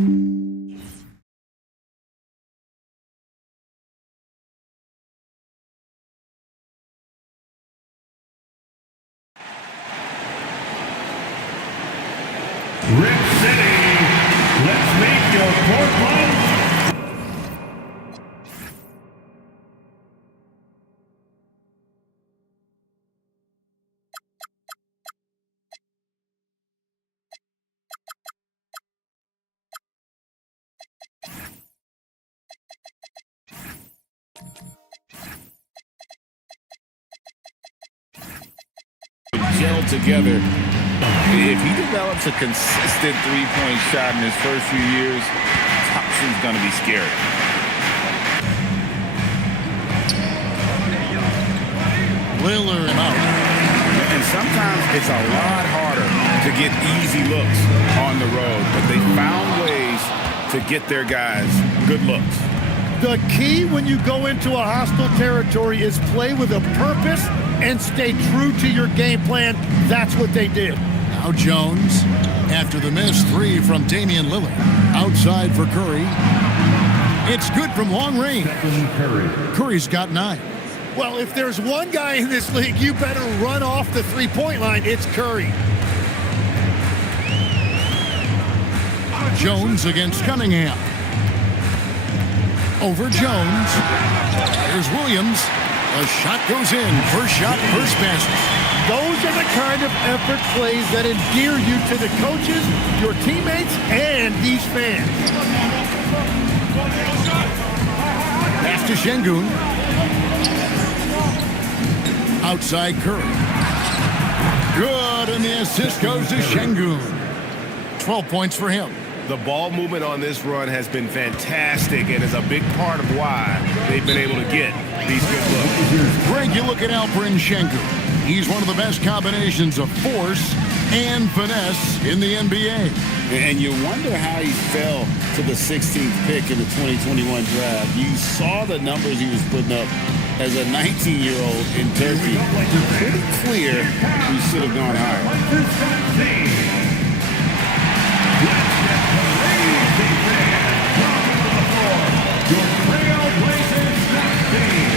Rip City, let's make your Portland. Gel together. If he develops a consistent three-point shot in his first few years, Thompson's going to be scary. Lillard out. And sometimes it's a lot harder to get easy looks on the road, but they found ways to get their guys good looks. The key when you go into a hostile territory is play with a purpose and stay true to your game plan. That's what they did. Now Jones, after the missed three from Damian Lillard. Outside for Curry. It's good from long range. Curry's got 9. Well, if there's one guy in this league, you better run off the three-point line. It's Curry. Jones against Cunningham. Over Jones. Here's Williams. A shot goes in. First shot, first basket. Those are the kind of effort plays that endear you to the coaches, your teammates, and these fans. Pass to Şengün. Outside Curry. Good, and the assist goes to Şengün. 12 points for him. The ball movement on this run has been fantastic and is a big part of why they've been able to get these good looks. Greg, you look at Alperen Şengün. He's one of the best combinations of force and finesse in the NBA. And you wonder how he fell to the 16th pick in the 2021 draft. You saw the numbers he was putting up as a 19-year-old in Turkey. Pretty clear he should have gone higher. Your Trailblazers team.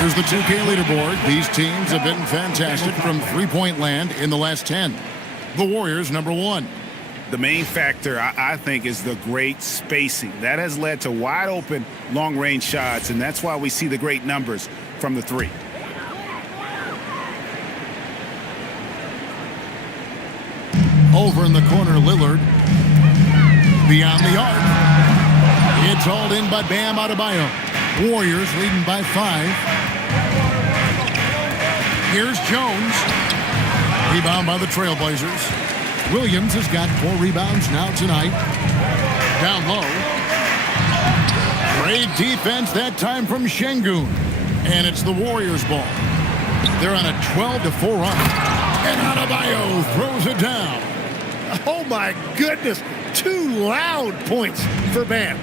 Here's the 2K leaderboard. These teams have been fantastic from three-point land in the last 10. The Warriors, number 1. The main factor, I think, is the great spacing. That has led to wide-open, long-range shots, and that's why we see the great numbers from the 3. Over in the corner, Lillard. Beyond the arc. It's hauled in by Bam Adebayo. Warriors leading by 5. Here's Jones. Rebound by the Trailblazers. Williams has got 4 rebounds now tonight. Down low. Great defense that time from Şengün. And it's the Warriors' ball. They're on a 12-4 run. And Adebayo throws it down. Oh, my goodness. 2 loud points for Bam.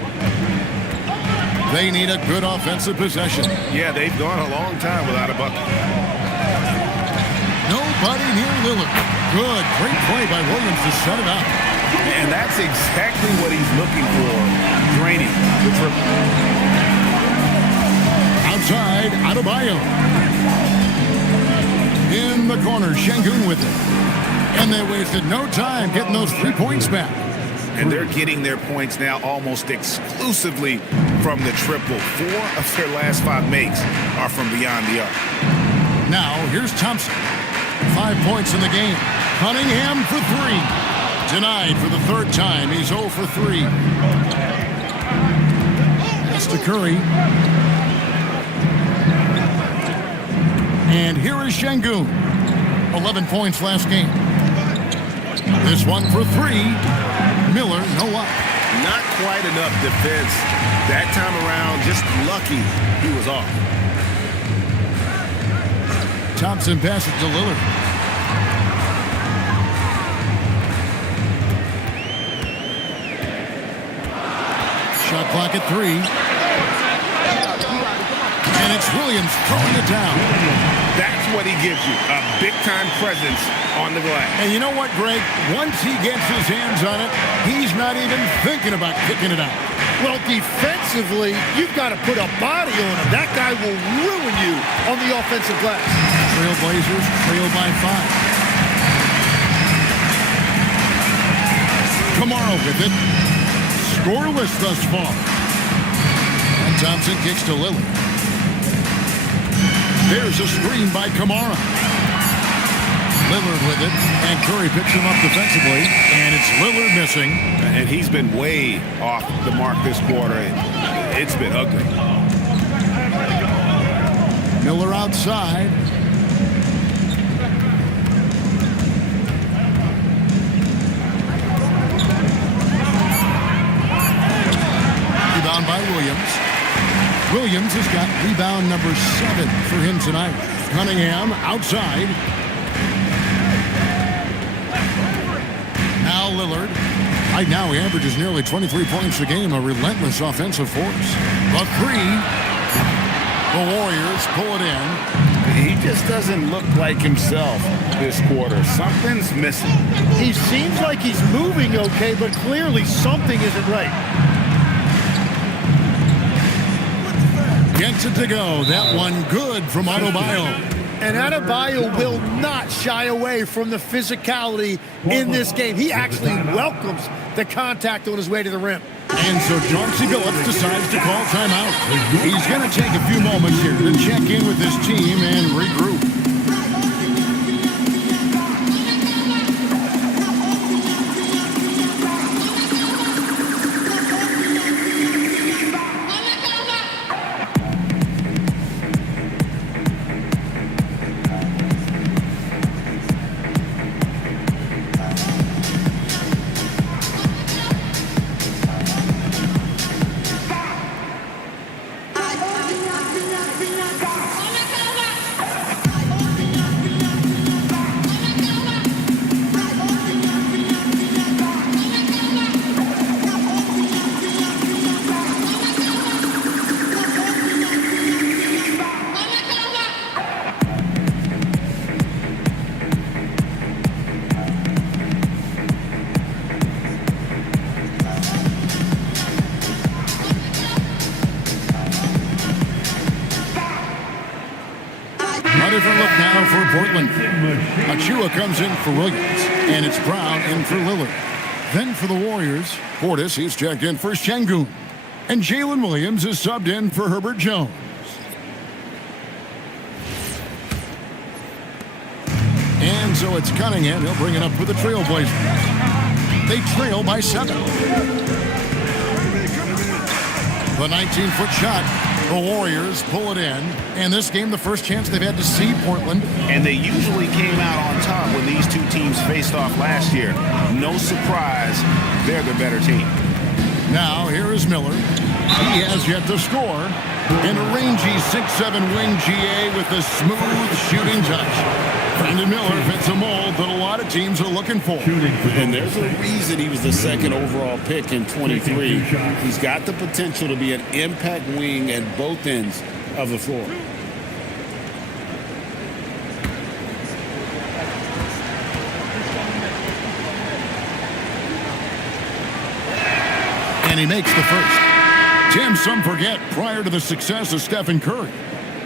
They need a good offensive possession. Yeah, they've gone a long time without a bucket. Nobody near Lillard. Good, great play by Williams to set it up. And that's exactly what he's looking for, draining the triple. Outside, Adebayo. In the corner, Şengün with it. And they wasted no time getting those 3 points back. and they're getting their points now almost exclusively from the triple. 4 of their last 5 makes are from beyond the arc. Now, here's Thompson. 5 points in the game. Cunningham for 3. Denied for the 3rd time. He's 0 for 3. That's to Curry. And here is Şengün. 11 points last game. This one for 3. Miller, no up. Not quite enough defense that time around. Just lucky he was off. Thompson passes to Lillard. Shot clock at 3. And it's Williams throwing it down. That's what he gives you, a big-time presence on the glass. And you know what, Greg? Once he gets his hands on it, he's not even thinking about kicking it out. Well, defensively, you've got to put a body on him. That guy will ruin you on the offensive glass. Trailblazers trail by 5. Kamara with it. Scoreless thus far. And Thompson kicks to Lillard. There's a screen by Kamara. Lillard with it, and Curry picks him up defensively, and it's Lillard missing. And he's been way off the mark this quarter. It's been ugly. Miller outside. Rebound by Williams. Williams has got rebound number 7 for him tonight. Cunningham outside. Now Lillard. Right now he averages nearly 23 points a game, a relentless offensive force. The 3. The Warriors pull it in. He just doesn't look like himself this quarter. Something's missing. He seems like he's moving okay, but clearly something isn't right. Gets it to go. That one good from Adebayo. And Adebayo will not shy away from the physicality in this game. He actually welcomes the contact on his way to the rim. And so Chauncey Billups decides to call timeout. He's going to take a few moments here to check in with his team and regroup. Different look now for Portland. Achua comes in for Williams, and it's Brown in for Lillard. Then for the Warriors, Portis, he's checked in for Şengün. And Jalen Williams is subbed in for Herbert Jones. And so it's Cunningham. He'll bring it up for the Trailblazers. They trail by 7. The 19-foot shot. The Warriors pull it in. And this game, the first chance they've had to see Portland. And they usually came out on top when these two teams faced off last year. No surprise, they're the better team. Now, here is Miller. He has yet to score. And a rangy 6'7" wing GA with a smooth shooting touch. Brandon Miller fits a mold that a lot of teams are looking for. And there's a reason he was the 2nd overall pick in 23. He's got the potential to be an impact wing at both ends of the floor. And he makes the first. Tim, some forget, prior to the success of Stephen Curry,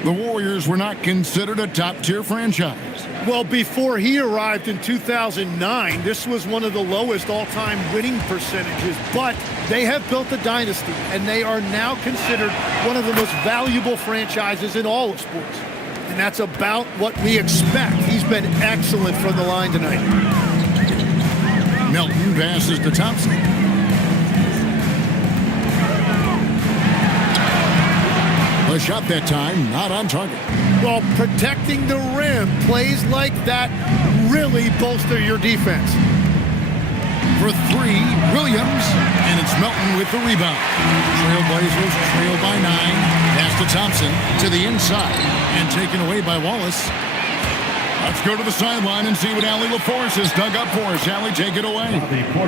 The Warriors were not considered a top-tier franchise. Well, before he arrived in 2009, this was one of the lowest all-time winning percentages, but they have built a dynasty, and they are now considered one of the most valuable franchises in all of sports. And that's about what we expect. He's been excellent from the line tonight. Melton passes to Thompson. The shot that time, not on target. Well, protecting the rim, plays like that really bolster your defense. For three, Williams, and it's Melton with the rebound. Trailblazers trail by 9. Pass to Thompson to the inside and taken away by Wallace. Let's go to the sideline and see what Allie LaForce has dug up for us. Allie, take it away.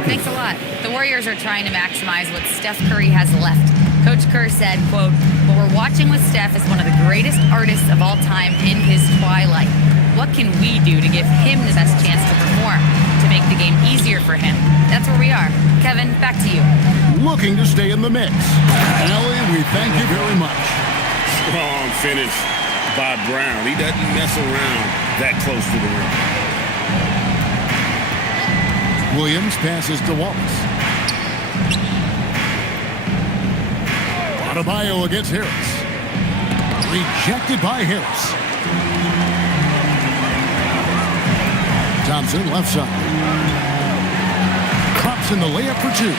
Thanks a lot. The Warriors are trying to maximize what Steph Curry has left. Coach Kerr said, quote, "What we're watching with Steph is one of the greatest artists of all time in his twilight. What can we do to give him the best chance to perform, to make the game easier for him?" That's where we are. Kevin, back to you. Looking to stay in the mix. Allie, we thank you very much. Strong finish by Brown. He doesn't mess around that close to the rim. Williams passes to Wallace. Adebayo against Harris. Rejected by Harris. Thompson left side. Thompson the layup for 2.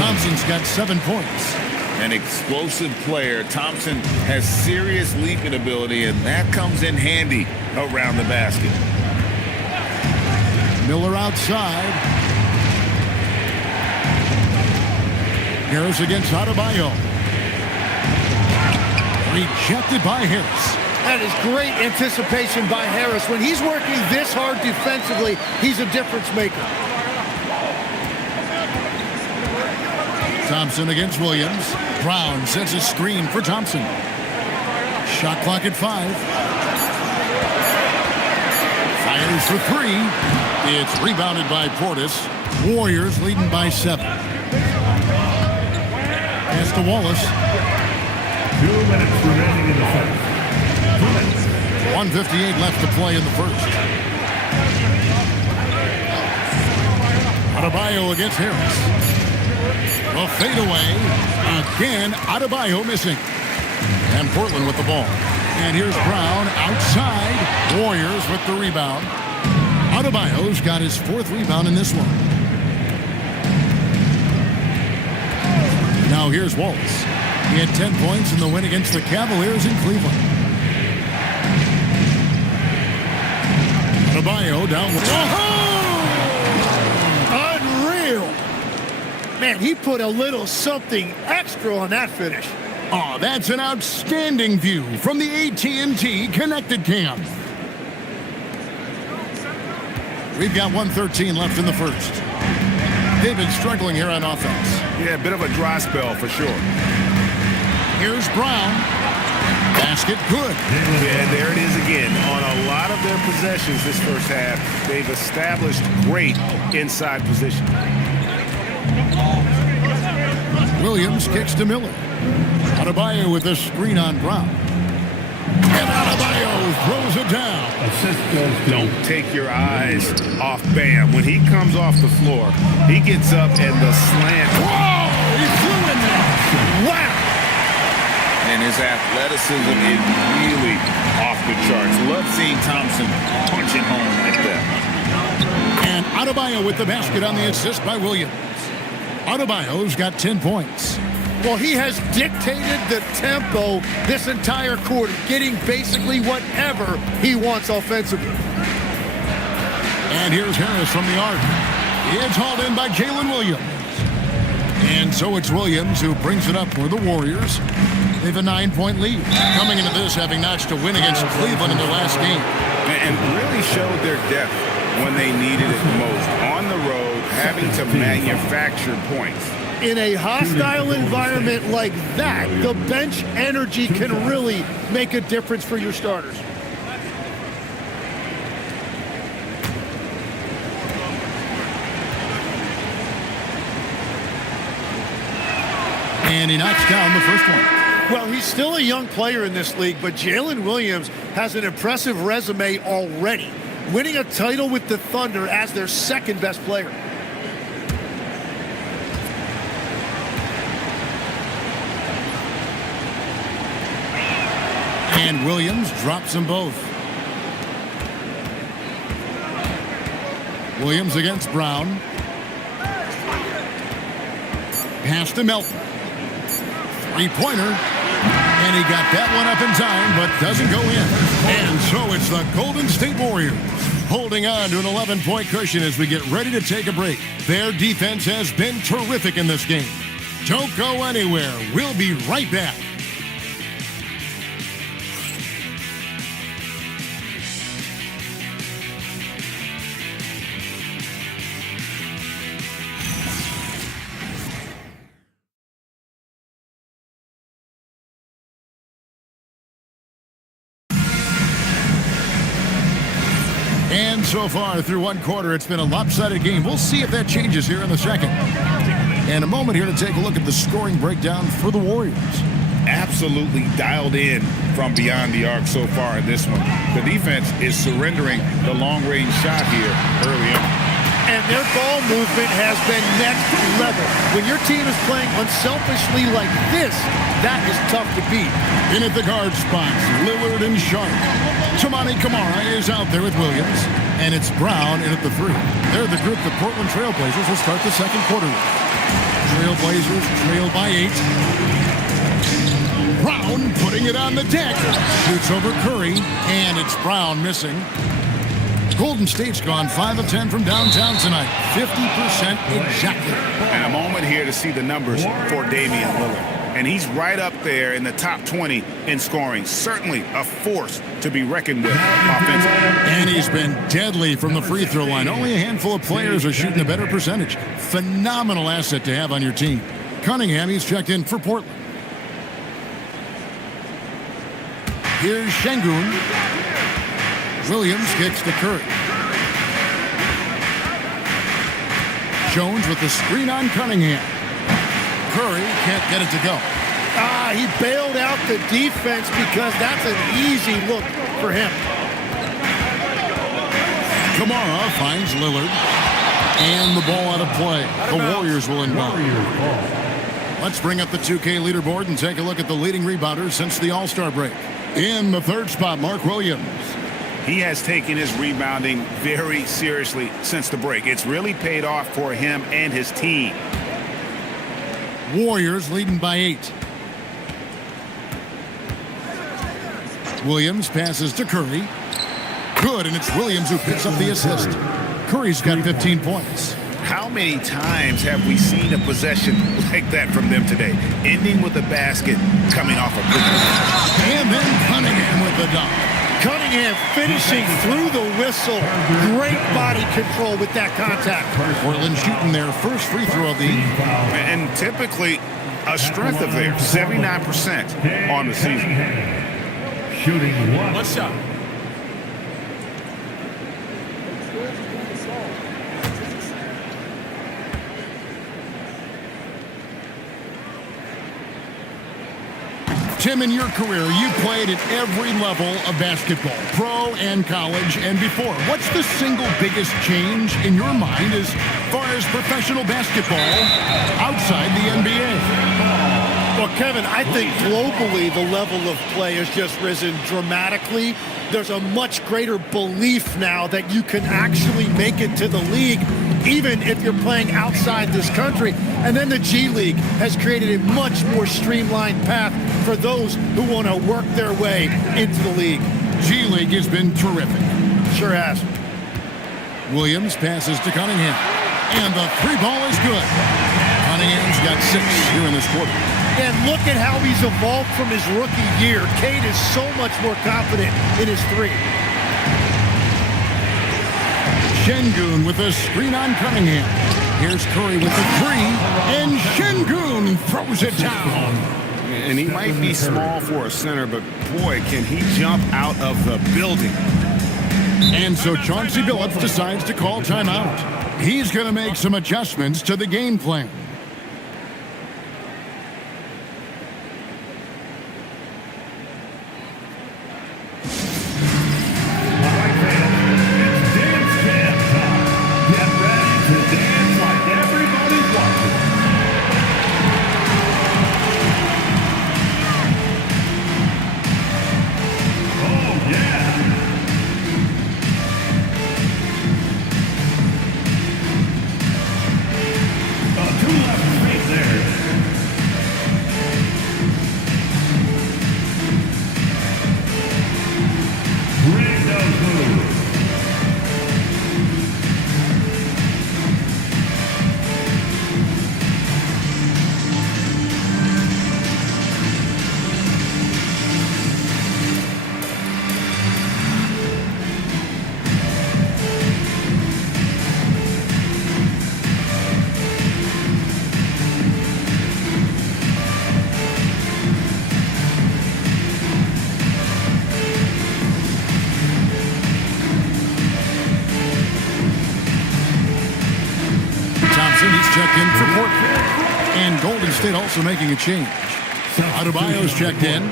Thompson's got 7 points. An explosive player. Thompson has serious leaping ability, and that comes in handy around the basket. Miller outside. Harris against Adebayo. Rejected by Harris. That is great anticipation by Harris. When he's working this hard defensively, he's a difference maker. Thompson against Williams. Brown sets a screen for Thompson. Shot clock at 5. Fires for 3. It's rebounded by Portis. Warriors leading by 7. Pass to Wallace. 2 minutes remaining in the first. 2 minutes. 1:58 left to play in the first. Adebayo against Harris. A fadeaway. Again, Adebayo missing. And Portland with the ball. And here's Brown outside. Warriors with the rebound. Adebayo's got his 4th rebound in this one. Now here's Wallace. He had 10 points in the win against the Cavaliers in Cleveland. Adebayo down with... Unreal. Man, he put a little something extra on that finish. Oh, that's an outstanding view from the AT&T Connected Cam. We've got 1:13 left in the first. They've been struggling here on offense. Yeah, a bit of a dry spell for sure. Here's Brown. Basket good. Yeah, there it is again. On a lot of their possessions this first half, they've established great inside position. Williams kicks to Miller. Adebayo with the screen on Brown. And Adebayo throws it down. Assist goes to Don't take your eyes off Bam. When he comes off the floor, he gets up and the slant. Whoa! He flew in there. Wow. And his athleticism is really off the charts. Love seeing Thompson punching home like that. And Adebayo with the basket on the assist by Williams. Adebayo's got 10 points. Well, he has dictated the tempo this entire quarter, getting basically whatever he wants offensively. And here's Harris from the arc. It's hauled in by Jalen Williams. And so it's Williams who brings it up for the Warriors. They have a 9-point lead. Coming into this, having notched a win against Cleveland in their last game. And really showed their depth when they needed it most. On the road, having to manufacture points. In a hostile environment like that, the bench energy can really make a difference for your starters. And he knocks down the first one. Well, he's still a young player in this league, but Jalen Williams has an impressive resume already, winning a title with the Thunder as their second best player. And Williams drops them both. Williams against Brown. Pass to Melton. Three-pointer. And he got that one up in time, but doesn't go in. And so it's the Golden State Warriors holding on to an 11-point cushion as we get ready to take a break. Their defense has been terrific in this game. Don't go anywhere. We'll be right back. And so far through one quarter, it's been a lopsided game. We'll see if that changes here in the second. And a moment here to take a look at the scoring breakdown for the Warriors. Absolutely dialed in from beyond the arc so far in this one. The defense is surrendering the long-range shot here early on. And their ball movement has been next level. When your team is playing unselfishly like this, that is tough to beat. In at the guard spots, Lillard and Sharp. Toumani Camara is out there with Williams. And it's Brown in at the three. They're the group the Portland Trailblazers will start the second quarter with. Trailblazers trail by 8. Brown putting it on the deck. Shoots over Curry, and it's Brown missing. Golden State's gone 5 of 10 from downtown tonight. 50% exactly. And a moment here to see the numbers for Damian Lillard. And he's right up there in the top 20 in scoring. Certainly a force to be reckoned with offensively. And he's been deadly from the free throw line. Only a handful of players are shooting a better percentage. Phenomenal asset to have on your team. Cunningham, he's checked in for Portland. Here's Şengün. Williams kicks to Curry. Jones with the screen on Cunningham. Curry can't get it to go. He bailed out the defense because that's an easy look for him. Camara finds Lillard. And the ball out of play. The Warriors will inbound. Let's bring up the 2K leaderboard and take a look at the leading rebounders since the All-Star break. In the third spot, Mark Williams. He has taken his rebounding very seriously since the break. It's really paid off for him and his team. Warriors leading by 8. Williams passes to Curry. Good, and it's Williams who picks up the assist. Curry's got 15 points. How many times have we seen a possession like that from them today? Ending with a basket, coming off a good one. And then Cunningham with the dunk. Cunningham finishing through the whistle. Great body control with that contact. Portland shooting their first free throw of the evening. And typically a strength of theirs, 79% on the season. Shooting one. One shot. Tim, in your career, you played at every level of basketball, pro and college and before. What's the single biggest change in your mind as far as professional basketball outside the NBA? Well, Kevin, I think globally the level of play has just risen dramatically. There's a much greater belief now that you can actually make it to the league, even if you're playing outside this country. And then the G League has created a much more streamlined path for those who want to work their way into the league. G League has been terrific. Sure has. Williams passes to Cunningham. And the three ball is good. Cunningham's got 6 here in this quarter. And look at how he's evolved from his rookie year. Cade is so much more confident in his three. Şengün with a screen on Cunningham. Here's Curry with the three, and Şengün throws it down. And he might be small for a center, but boy, can he jump out of the building. And so Chauncey Billups decides to call timeout. He's going to make some adjustments to the game plan. checked in for Portland. And Golden State also making a change. Adebayo's checked in.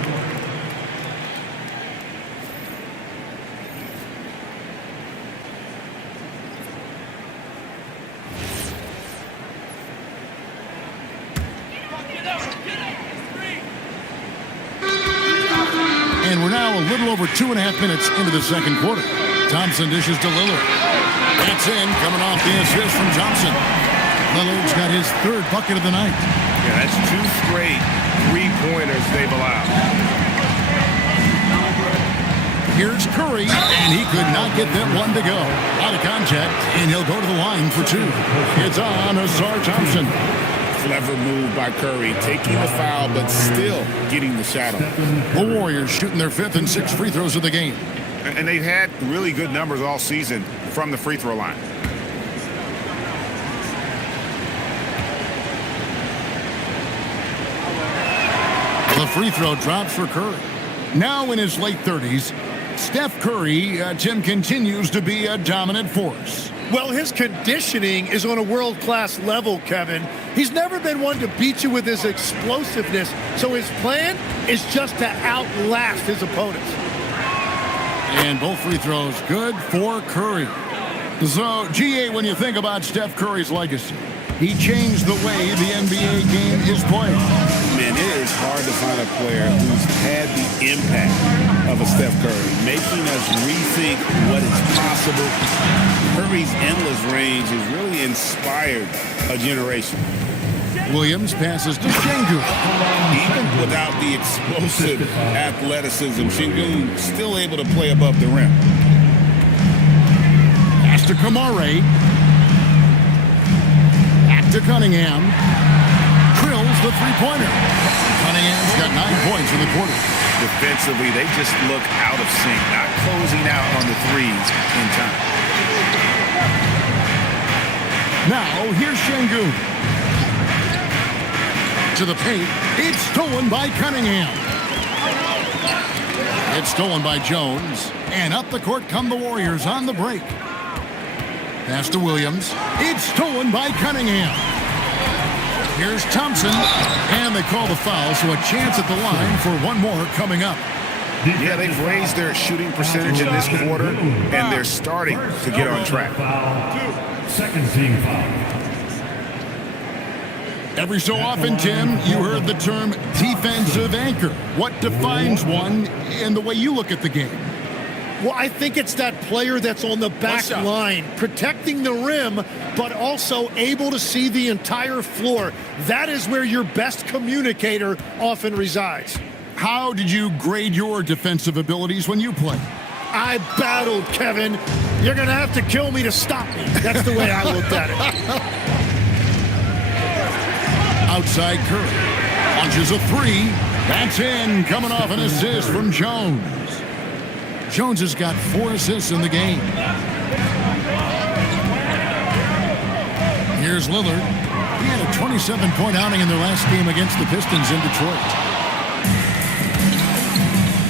And we're now a little over 2.5 minutes into the second quarter. Thompson dishes to Lillard. That's in, coming off the assist from Thompson. Lillard's got his third bucket of the night. Yeah, that's 2 straight three-pointers they've allowed. Here's Curry, and he could not get that one to go. Out of contact, and he'll go to the line for 2. It's on Asar Thompson. Clever move by Curry, taking the foul, but still getting the shot off. The Warriors shooting their 5th and 6th free throws of the game. And they've had really good numbers all season from the free throw line. The free throw drops for Curry. Now in his late 30s, Steph Curry, Tim, continues to be a dominant force. Well, his conditioning is on a world-class level, Kevin. He's never been one to beat you with his explosiveness, so his plan is just to outlast his opponents. And both free throws good for Curry. So, GA, when you think about Steph Curry's legacy, he changed the way the NBA game is played. Man, it is hard to find a player who's had the impact of a Steph Curry, making us rethink what is possible. Curry's endless range has really inspired a generation. Williams passes to Şengün. Even without the explosive athleticism, Şengün still able to play above the rim. Pass to Kamare. Back to Cunningham. Drills the three-pointer. Cunningham's got 9 points in the quarter. Defensively, they just look out of sync, not closing out on the threes in time. Now, here's Şengün. To the paint. It's stolen by Cunningham. It's stolen by Jones. And up the court come the Warriors on the break. Pass to Williams. It's stolen by Cunningham. Here's Thompson. And they call the foul, so a chance at the line for one more coming up. Yeah, they've raised their shooting percentage in this quarter, and they're starting to get on track. Second team foul. Every so often, Tim, you heard the term defensive anchor. What defines one in the way you look at the game? Well, I think it's that player that's on the back line, protecting the rim, but also able to see the entire floor. That is where your best communicator often resides. How did you grade your defensive abilities when you played? I battled, Kevin. You're going to have to kill me to stop me. That's the way I looked at it. Outside Curry. Launches a 3. That's in. Coming off an assist from Jones. Jones has got 4 assists in the game. Here's Lillard. He had a 27-point outing in their last game against the Pistons in Detroit.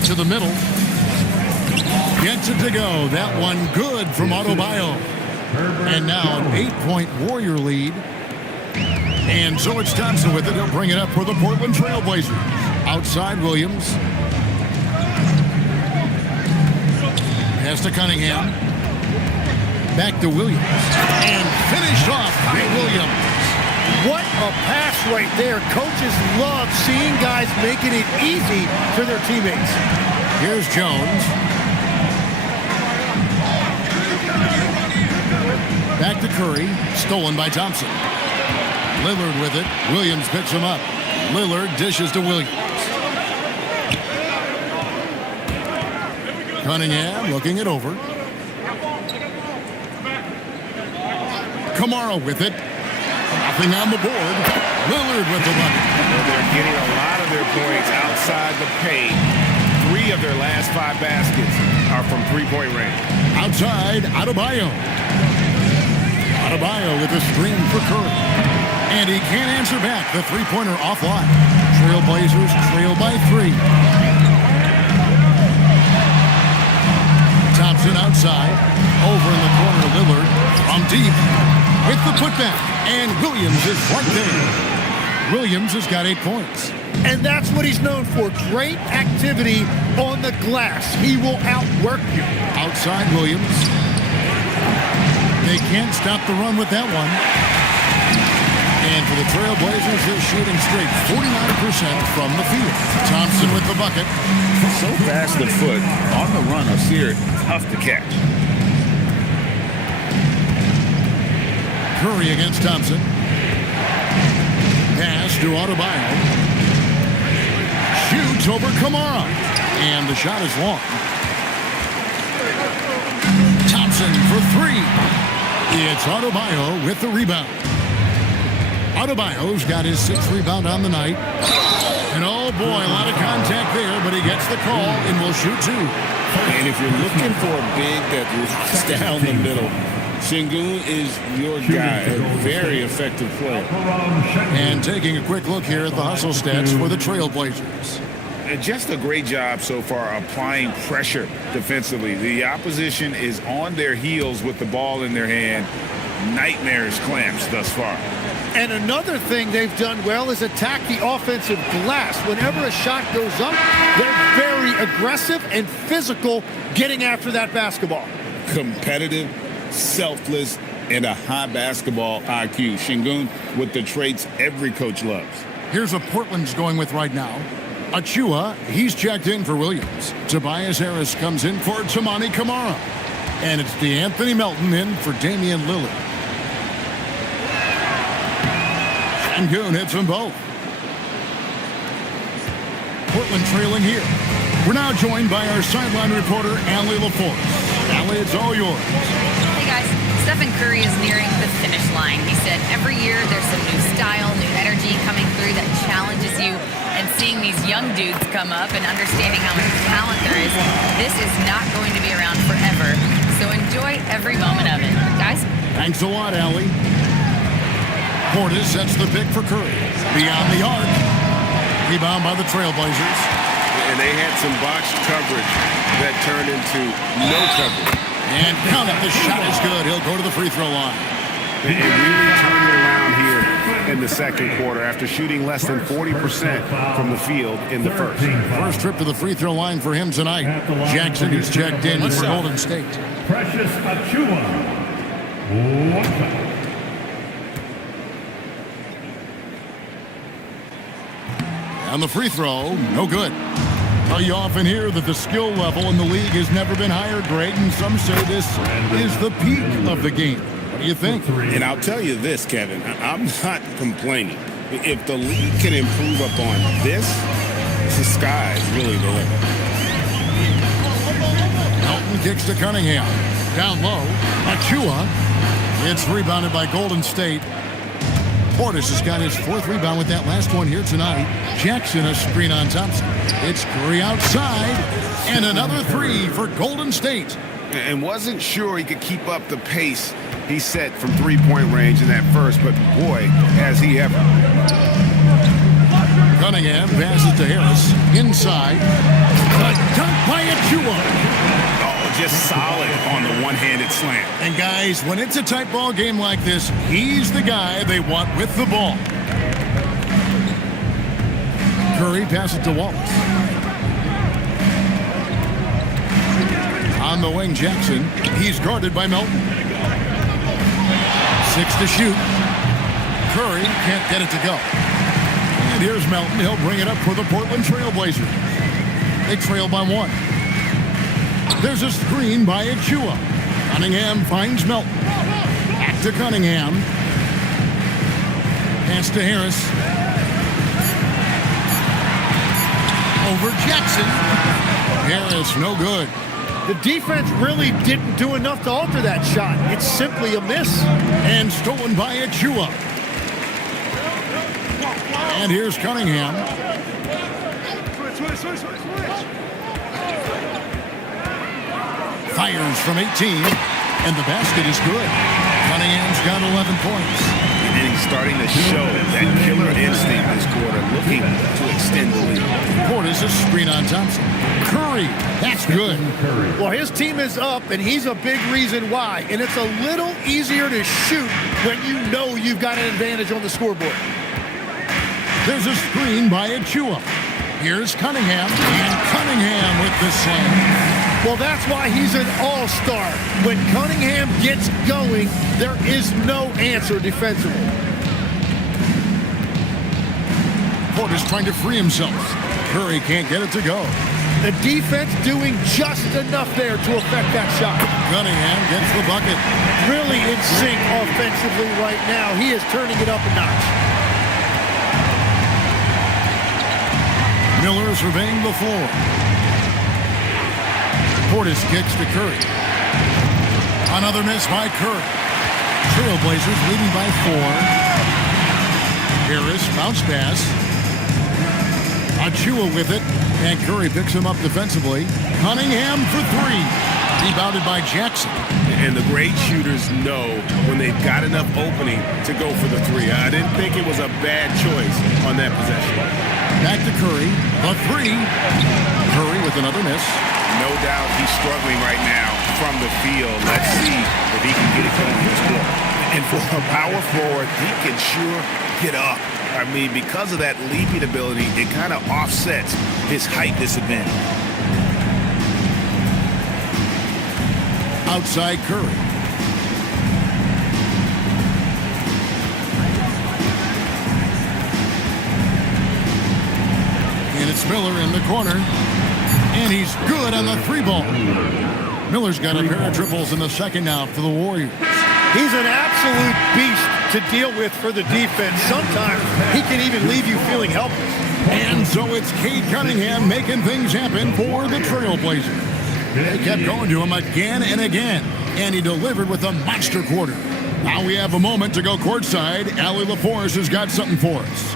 To the middle. Gets it to go. That one good from Adebayo. And now an 8-point Warrior lead. And so it's Thompson with it. He'll bring it up for the Portland Trailblazers. Outside Williams. Pass to Cunningham. Back to Williams. And finished off by Williams. What a pass right there. Coaches love seeing guys making it easy for their teammates. Here's Jones. Back to Curry. Stolen by Thompson. Lillard with it. Williams picks him up. Lillard dishes to Williams. Cunningham looking it over. Kamara with it. Nothing on the board. Lillard with the money. Well, they're getting a lot of their points outside the paint. 3 of their last 5 baskets are from three-point range. Outside, Adebayo. Adebayo with a screen for Curry. And he can't answer back. The three-pointer offline. Trailblazers trail by 3. Thompson outside. Over in the corner, Lillard. From deep with the putback. And Williams is right there. Williams has got 8 points. And that's what he's known for. Great activity on the glass. He will outwork you. Outside Williams. They can't stop the run with that one. And for the Trailblazers, they're shooting straight 49% from the field. Thompson with the bucket. So fast of foot on the run. Sear, tough to catch. Curry against Thompson. Pass to Adebayo. Shoots over Kamara. And the shot is long. Thompson for 3. It's Adebayo with the rebound. Adebayo's got his 6th rebound on the night. And oh boy, a lot of contact there, but he gets the call and will shoot 2. And if you're looking for a big that was down the middle, Sengun is your guy, a very effective player. And taking a quick look here at the hustle stats for the Trailblazers. And just a great job so far applying pressure defensively. The opposition is on their heels with the ball in their hand. Nightmares clamps thus far. And another thing they've done well is attack the offensive glass. Whenever a shot goes up, they're very aggressive and physical getting after that basketball. Competitive, selfless, and a high basketball IQ. Sengun with the traits every coach loves. Here's what Portland's going with right now. Achua, he's checked in for Williams. Tobias Harris comes in for Tamani Kamara. And it's DeAnthony Melton in for Damian Lillard. Sengun hits them both. Portland trailing here. We're now joined by our sideline reporter, Allie LaForce. Allie, it's all yours. Hey guys, Stephen Curry is nearing the finish line. He said every year there's some new style, new energy coming through that challenges you. And seeing these young dudes come up and understanding how much talent there is, this is not going to be around forever. So enjoy every moment of it. Guys? Thanks a lot, Allie. Portis sets the pick for Curry. Beyond the arc. Rebound by the Trailblazers. And they had some box coverage that turned into no coverage. And count it, the shot is good. He'll go to the free throw line. It really turned it around here in the second quarter after shooting less than 40% from the field in the first. First trip to the free throw line for him tonight. Jackson is checked in for Golden State. Precious Achua. And the free throw, no good. Now you often hear that the skill level in the league has never been higher, Greg, and some say this is the peak of the game. What do you think? And I'll tell you this, Kevin, I'm not complaining. If the league can improve upon this, the sky is really the limit. Melton kicks to Cunningham. Down low, Achua. It's rebounded by Golden State. Portis has got his 4th rebound with that last one here tonight. Jackson a screen on Thompson. It's Curry outside. And another 3 for Golden State. And wasn't sure he could keep up the pace he set from three-point range in that first, but boy, has he ever. Cunningham passes to Harris. Inside. A dunk by Achua. Just solid on the one-handed slam. And guys, when it's a tight ball game like this, he's the guy they want with the ball. Curry passes to Wallace. On the wing, Jackson. He's guarded by Melton. 6 to shoot. Curry can't get it to go. And here's Melton. He'll bring it up for the Portland Trailblazers. They trail by 1. There's a screen by Achua. Cunningham finds Melton. Back to Cunningham. Pass to Harris. Over Jackson. Harris, no good. The defense really didn't do enough to alter that shot. It's simply a miss. And stolen by Achua. And here's Cunningham. Fires from 18, and the basket is good. Cunningham's got 11 points. and he's starting to show that killer instinct this quarter, looking to extend the lead. Portis a screen on Thompson. Curry, that's good. Well, his team is up, and he's a big reason why. And it's a little easier to shoot when you know you've got an advantage on the scoreboard. There's a screen by Achua. Here's Cunningham, and Cunningham with the slam. Well, that's why he's an all-star. When Cunningham gets going, there is no answer defensively. Portis trying to free himself. Curry can't get it to go. The defense doing just enough there to affect that shot. Cunningham gets the bucket. Really in sync offensively right now. He is turning it up a notch. Miller surveying the floor. Portis kicks to Curry. Another miss by Curry. Trailblazers leading by 4. Harris bounce pass. Achua with it, and Curry picks him up defensively. Cunningham for 3. Rebounded by Jackson. And the great shooters know when they've got enough opening to go for the 3. I didn't think it was a bad choice on that possession. Back to Curry. The 3. Curry with another miss. No doubt he's struggling right now from the field. Let's see if he can get it going this quarter. And for a power forward, he can sure get up. I mean, because of that leaping ability, it kind of offsets his height disadvantage. Outside Curry. And it's Miller in the corner. And he's good on the 3-ball. Miller's got a pair of triples in the second now for the Warriors. He's an absolute beast to deal with for the defense. Sometimes he can even leave you feeling helpless. And so it's Cade Cunningham making things happen for the Trailblazers. They kept going to him again and again, and he delivered with a monster quarter. Now we have a moment to go courtside. Allie LaForce has got something for us.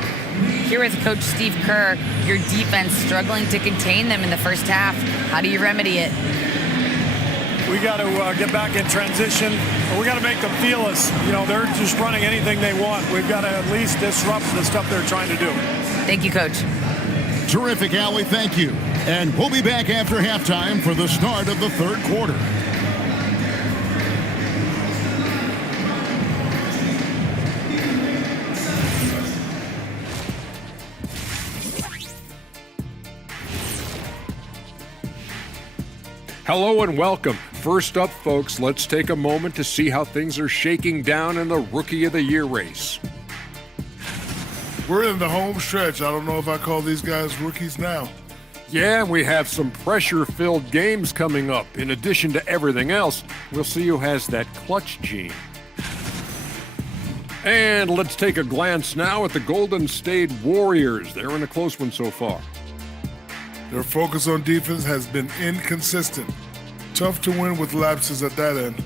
Here with Coach Steve Kerr, your defense struggling to contain them in the first half. How do you remedy it? We got to get back in transition. We got to make them feel us. You know, they're just running anything they want. We've got to at least disrupt the stuff they're trying to do. Thank you, Coach. Terrific, Allie. Thank you. And we'll be back after halftime for the start of the third quarter. Hello and welcome. First up, folks, let's take a moment to see how things are shaking down in the Rookie of the Year race. We're in the home stretch. I don't know if I call these guys rookies now. Yeah, we have some pressure-filled games coming up. In addition to everything else, we'll see who has that clutch gene. And let's take a glance now at the Golden State Warriors. They're in a close one so far. Their focus on defense has been inconsistent. Tough to win with lapses at that end.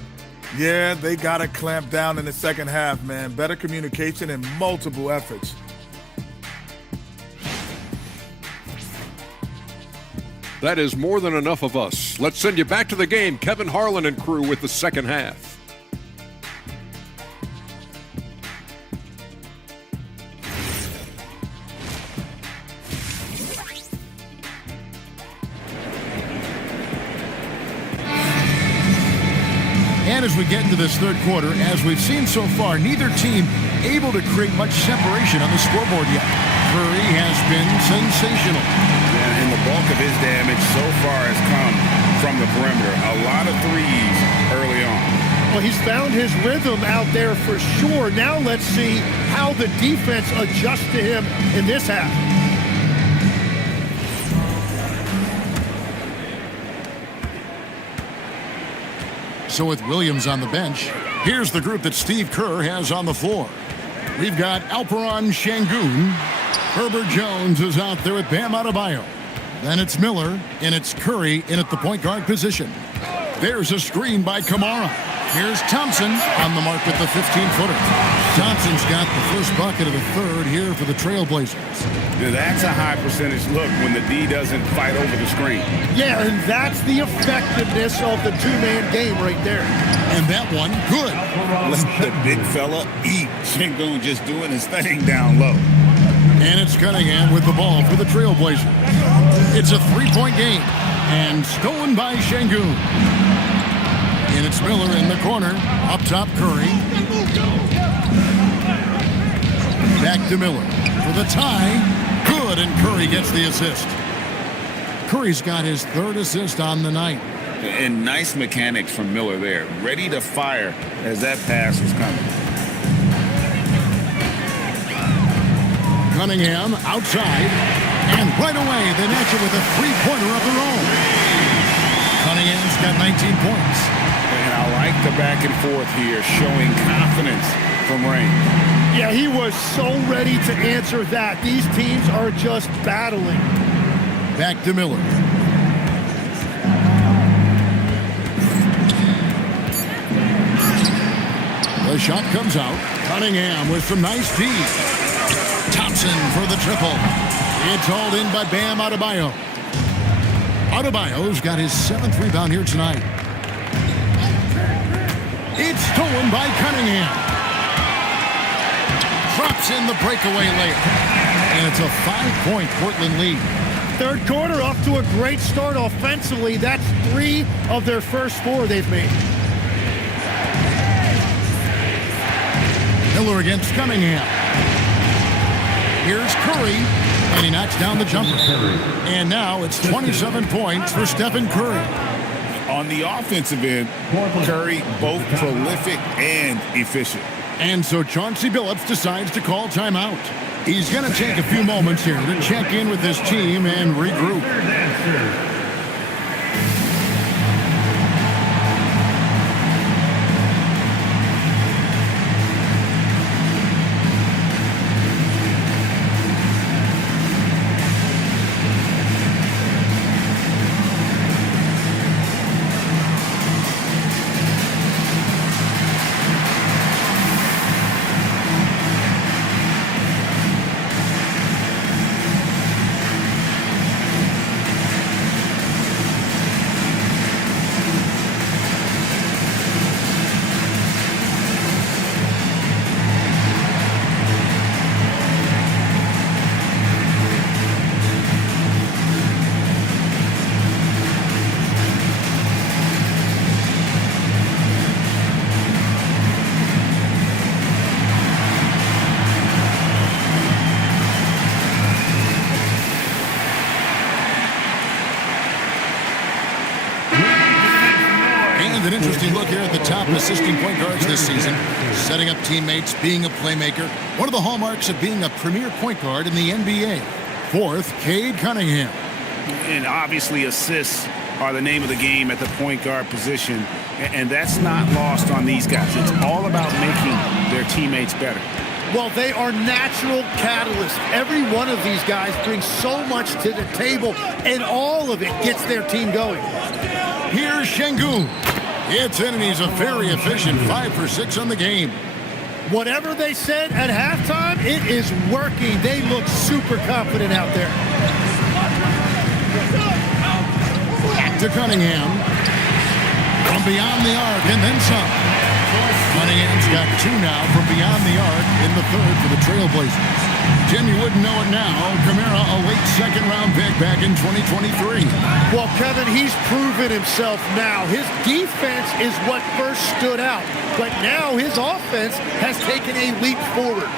Yeah, they got to clamp down in the second half, man. Better communication and multiple efforts. That is more than enough of us. Let's send you back to the game. Kevin Harlan and crew with the second half. And as we get into this third quarter, as we've seen so far, neither team able to create much separation on the scoreboard yet. Curry has been sensational. And the bulk of his damage so far has come from the perimeter. A lot of threes early on. Well, he's found his rhythm out there for sure. Now let's see how the defense adjusts to him in this half. So with Williams on the bench, here's the group that Steve Kerr has on the floor. We've got Alperon Şengün. Herbert Jones is out there with Bam Adebayo. Then it's Miller, and it's Curry in at the point guard position. There's a screen by Kamara. Here's Thompson on the mark with the 15-footer. Johnson's got the first bucket of the third here for the Trailblazers. Now, that's a high percentage look when the D doesn't fight over the screen. Yeah, and that's the effectiveness of the two-man game right there. And that one, good. Let the big fella eat. Şengün just doing his thing down low. And it's Cunningham with the ball for the Trailblazers. It's a three-point game, and stolen by Şengün. And it's Miller in the corner. Up top, Curry. Back to Miller for the tie. Good, and Curry gets the assist. Curry's got his third assist on the night. And nice mechanics from Miller there. Ready to fire as that pass was coming. Cunningham outside. And right away, they match it with a three-pointer of their own. Cunningham's got 19 points. And I like the back and forth here, showing confidence from Rain. Yeah, he was so ready to answer that. These teams are just battling. Back to Miller. The shot comes out. Cunningham with some nice D. Thompson for the triple. It's hauled in by Bam Adebayo. Adebayo's got his 7th rebound here tonight. It's stolen by Cunningham. Drops in the breakaway layup. And it's a 5-point Portland lead. Third quarter off to a great start offensively. That's 3 of their first 4 they've made. Miller against Cunningham. Here's Curry, and he knocks down the jumper. And now it's 27 points for Stephen Curry. On the offensive end, Curry both prolific and efficient. And so Chauncey Billups decides to call timeout. He's going to take a few moments here to check in with his team and regroup. An interesting look here at the top assisting point guards this season. Setting up teammates, being a playmaker. One of the hallmarks of being a premier point guard in the NBA. 4th, Cade Cunningham. And obviously assists are the name of the game at the point guard position. And that's not lost on these guys. It's all about making their teammates better. Well, they are natural catalysts. Every one of these guys brings so much to the table, and all of it gets their team going. Here's Şengün. It's in, and he's a very efficient 5 for 6 on the game. Whatever they said at halftime, it is working. They look super confident out there. Back to Cunningham. From beyond the arc, and then some. Cunningham's got 2 now from beyond the arc in the 3rd for the Trailblazers. Jim, you wouldn't know it now. Kamara, a late second-round pick back in 2023. Well, Kevin, he's proven himself now. His defense is what first stood out, but now his offense has taken a leap forward.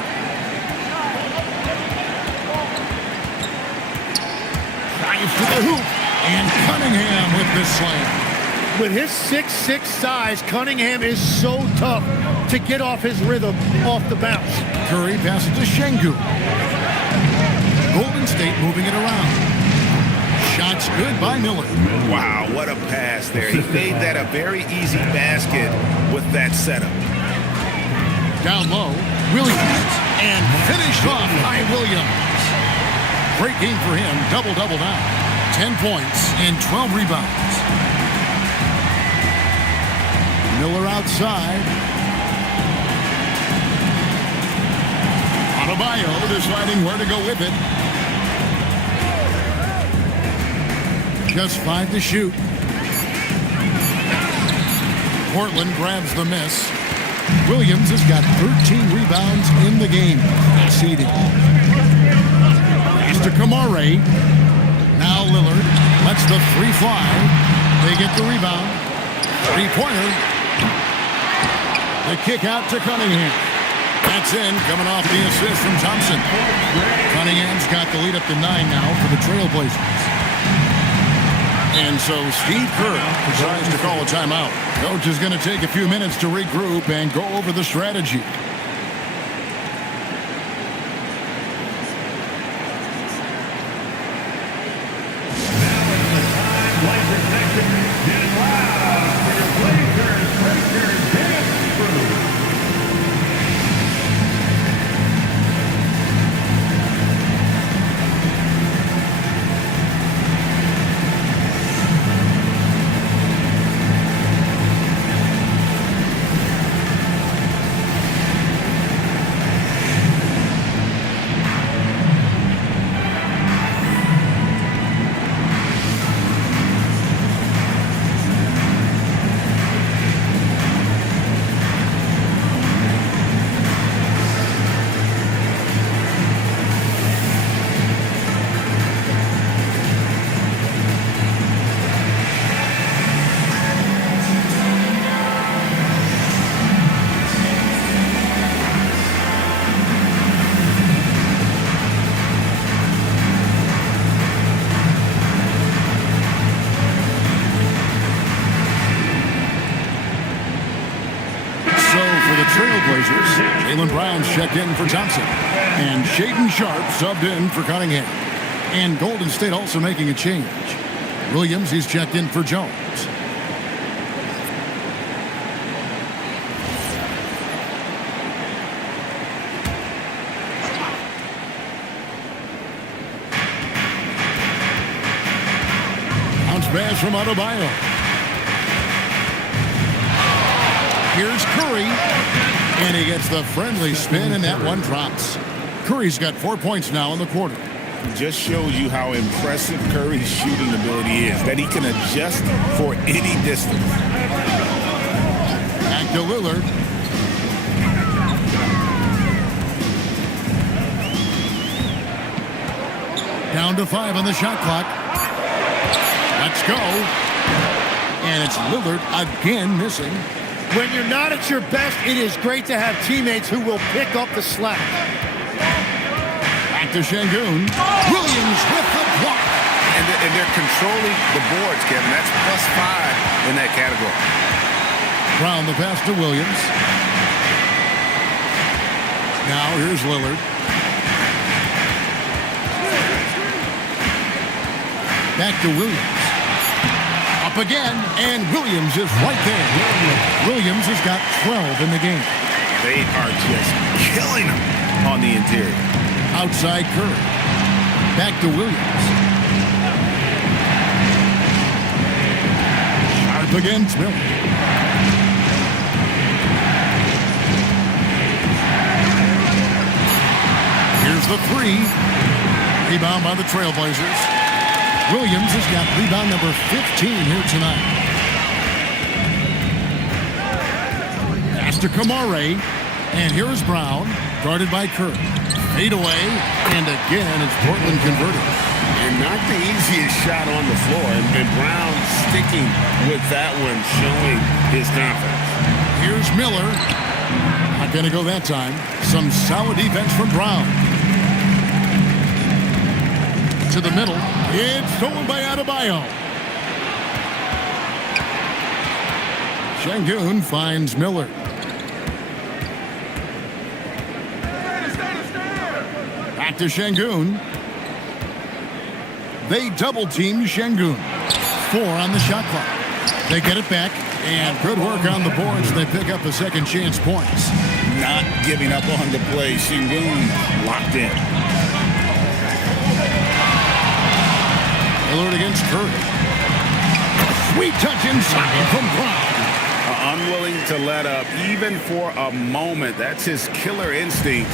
Drives to the hoop, and Cunningham with this slam. With his 6'6" size, Cunningham is so tough to get off his rhythm off the bounce. Curry passes to Şengün. Golden State moving it around. Shots good by Miller. Wow, what a pass there. He made that a very easy basket with that setup. Down low, Williams. And finished off by Williams. Great game for him. Double-double now. 10 points and 12 rebounds. Miller outside. Adebayo deciding where to go with it. Just 5 to shoot. Portland grabs the miss. Williams has got 13 rebounds in the game. Exceeding. Pass to Kamare. Now Lillard lets the three fly. They get the rebound. Three-pointer. The kick out to Cunningham. That's in, coming off the assist from Thompson. Cunningham's got the lead up to 9 now for the Trailblazers. And so Steve Kerr decides to call a timeout. Coach is going to take a few minutes to regroup and go over the strategy. Trailblazers, Jaylen Brown's checked in for Thompson. And Shaedon Sharpe subbed in for Cunningham. And Golden State also making a change. Williams, he's checked in for Jones. Bounce pass from Adebayo. Here's Curry, and he gets the friendly spin, and that one drops. Curry's got 4 points now in the quarter. It just shows you how impressive Curry's shooting ability is, that he can adjust for any distance. Back to Lillard. Down to 5 on the shot clock. Let's go. And it's Lillard again missing. When you're not at your best, it is great to have teammates who will pick up the slack. Back to Şengün. Williams with the block. And they're controlling the boards, Kevin. That's +5 in that category. Brown the pass to Williams. Now here's Lillard. Back to Williams. Up again, and Williams is right there. Williams has got 12 in the game. They are just killing them on the interior. Outside Curry. Back to Williams. Sharp against Miller. Here's the three. Rebound by the Trailblazers. Williams has got rebound number 15 here tonight. Pass to Kamare. And here is Brown, guarded by Kerr. Fade away, and again, it's Portland converted. And not the easiest shot on the floor. And Brown sticking with that one, showing his confidence. Here's Miller. Not going to go that time. Some solid defense from Brown. To the middle. It's stolen by Adebayo. Şengün finds Miller. Back to Şengün. They double-team Şengün. 4 on the shot clock. They get it back, and good work on the boards. They pick up the second chance points. Not giving up on the play. Şengün locked in. Lillard against Curry. Sweet touch inside from Brown. Unwilling to let up, even for a moment. That's his killer instinct,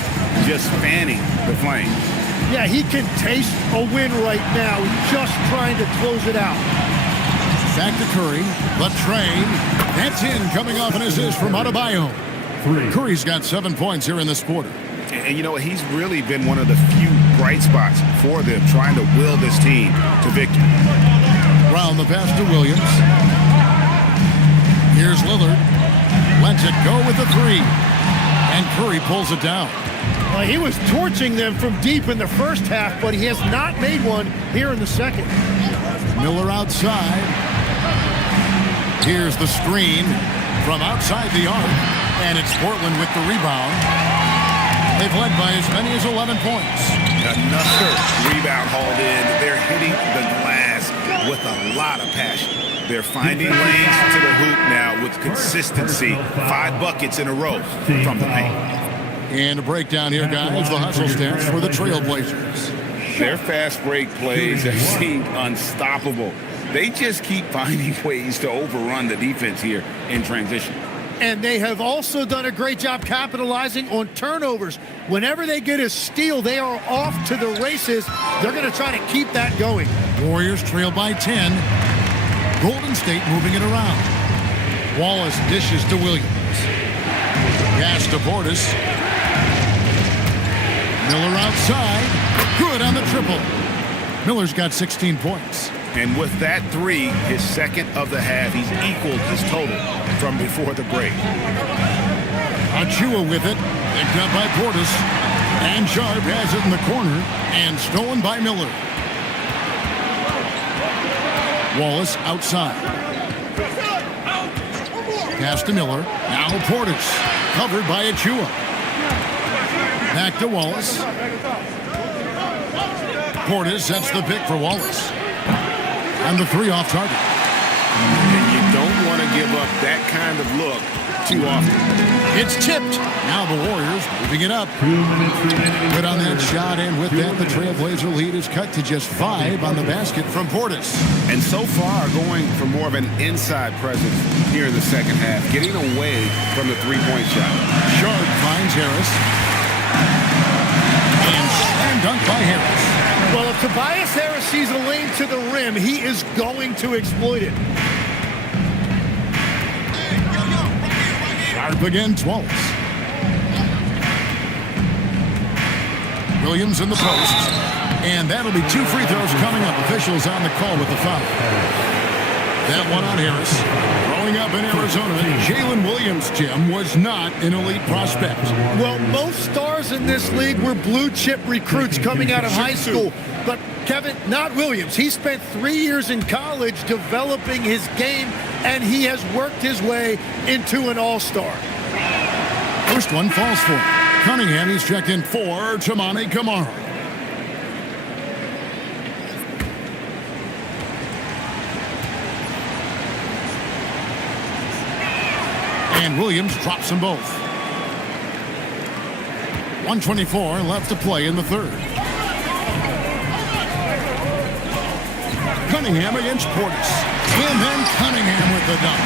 just fanning the flame. Yeah, he can taste a win right now. He's just trying to close it out. Back to Curry. The trade. That's in, coming off an assist from Adebayo. 3. Curry's got 7 points here in this quarter. And you know, he's really been one of the few bright spots for them, trying to will this team to victory. Brown the pass to Williams. Here's Lillard. Lets it go with the 3. And Curry pulls it down. Well, he was torching them from deep in the first half, but he has not made one here in the second. Miller outside. Here's the screen from outside the arc. And it's Portland with the rebound. They've led by as many as 11 points. Another rebound hauled in. They're hitting the glass with a lot of passion. They're finding lanes to the hoop now with consistency. 5 buckets in a row from the paint. And a breakdown here, guys. The hustle stats for the Trailblazers. Their fast break plays have seemed unstoppable. They just keep finding ways to overrun the defense here in transition. And they have also done a great job capitalizing on turnovers. Whenever they get a steal, they are off to the races. They're going to try to keep that going. Warriors trail by 10. Golden State moving it around. Wallace dishes to Williams. Pass to Portis. Miller outside. Good on the triple. Miller's got 16 points. And with that 3, his second of the half, he's equaled his total from before the break. Achua with it. Picked up by Portis. And Sharp has it in the corner. And stolen by Miller. Wallace outside. Pass to Miller. Now Portis. Covered by Achua. Back to Wallace. Portis sets the pick for Wallace. And the 3 off target. And you don't want to give up that kind of look too often. It's tipped. Now the Warriors moving it up. 2 minutes remaining. Good on that shot, and with that, the Trailblazer lead is cut to just 5 on the basket from Portis. And so far, going for more of an inside presence here in the second half, getting away from the 3-point shot. Sharp finds Harris. And slam dunk by Harris. Well, if Tobias Harris sees a lane to the rim, he is going to exploit it. Sharp against Wallace. Williams in the post. And that'll be 2 free throws coming up. Officials on the call with the foul. That one on Harris. Growing up in Arizona, Jalen Williams, Jim, was not an elite prospect. Well, most stars in this league were blue-chip recruits coming out of high school. But, Kevin, not Williams. He spent 3 years in college developing his game, and he has worked his way into an all-star. First one falls for him. Cunningham, he's checked in for Tamani Kamara. And Williams drops them both. 1:24 left to play in the third. Cunningham against Portis. And then Cunningham with the dunk.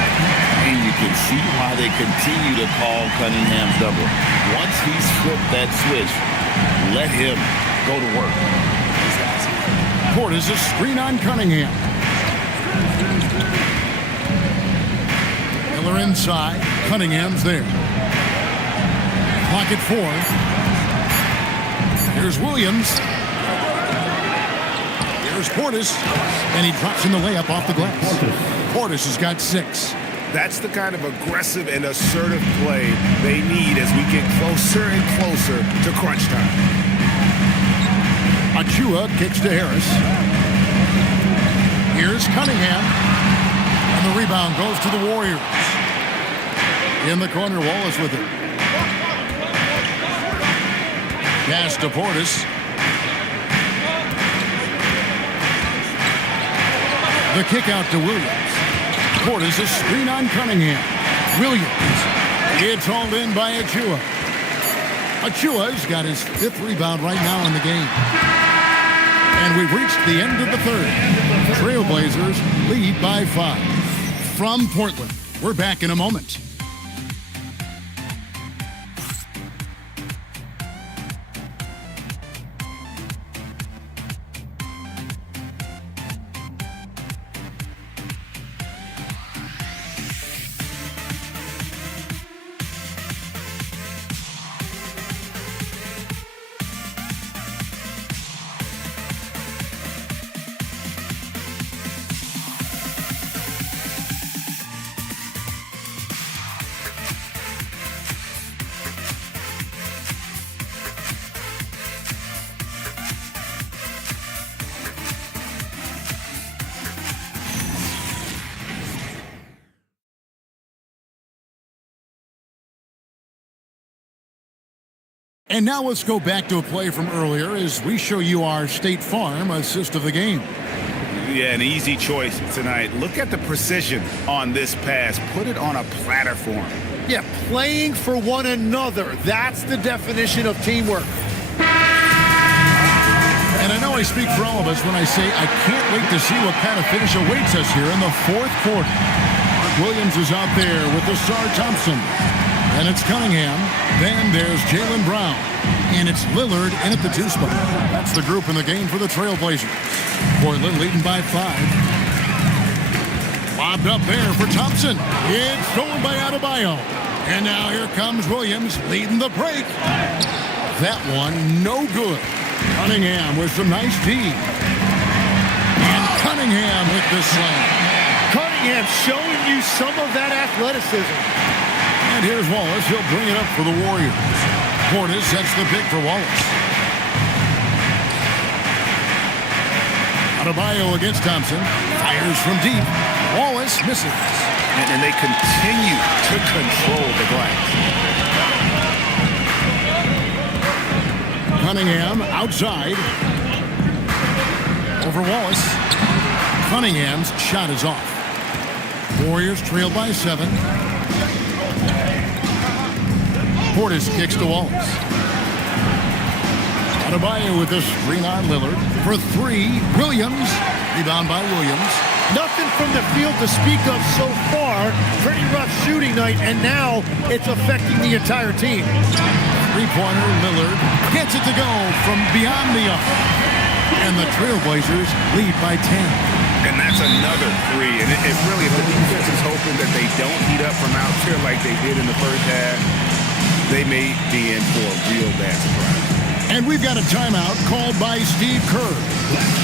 And you can see why they continue to call Cunningham's double. Once he's flipped that switch, let him go to work. Portis a screen on Cunningham. Miller inside. Cunningham's there. Clock at 4. Here's Williams. Here's Portis. And he drops in the layup off the glass. Portis has got 6. That's the kind of aggressive and assertive play they need as we get closer and closer to crunch time. Achua kicks to Harris. Here's Cunningham. And the rebound goes to the Warriors. In the corner, Wallace with it. Pass to Portis. The kick out to Williams. Portis a screen on Cunningham. Williams. It's hauled in by Achua. Achua's got his 5th rebound right now in the game. And we've reached the end of the third. Trailblazers lead by 5. From Portland, we're back in a moment. And now let's go back to a play from earlier as we show you our State Farm assist of the game. Yeah, an easy choice tonight. Look at the precision on this pass. Put it on a platter form. Yeah, playing for one another. That's the definition of teamwork. And I know I speak for all of us when I say I can't wait to see what kind of finish awaits us here in the fourth quarter. Mark Williams is out there with the Sar Thompson. And it's Cunningham. Then there's Jaylen Brown. And it's Lillard in at the 2 spot. That's the group in the game for the Trailblazers. Portland leading by 5. Lobbed up there for Thompson. It's stolen by Adebayo. And now here comes Williams leading the break. That one no good. Cunningham with some nice D. And Cunningham with the slam. Cunningham showing you some of that athleticism. And here's Wallace. He'll bring it up for the Warriors. Portis sets the pick for Wallace. Adebayo against Thompson. Fires from deep. Wallace misses. And they continue to control the glass. Cunningham outside. Over Wallace. Cunningham's shot is off. Warriors trail by 7. Portis kicks to Wallace. Adebayo with the screen on Lillard. For 3, Williams. Rebound by Williams. Nothing from the field to speak of so far. Pretty rough shooting night, and now it's affecting the entire team. Three-pointer, Lillard gets it to go from beyond the arc. And the Trailblazers lead by 10. And that's another 3. And it really, if the defense is hoping that they don't heat up from out here like they did in the first half, they may be in for a real bad surprise. And we've got a timeout called by Steve Kerr.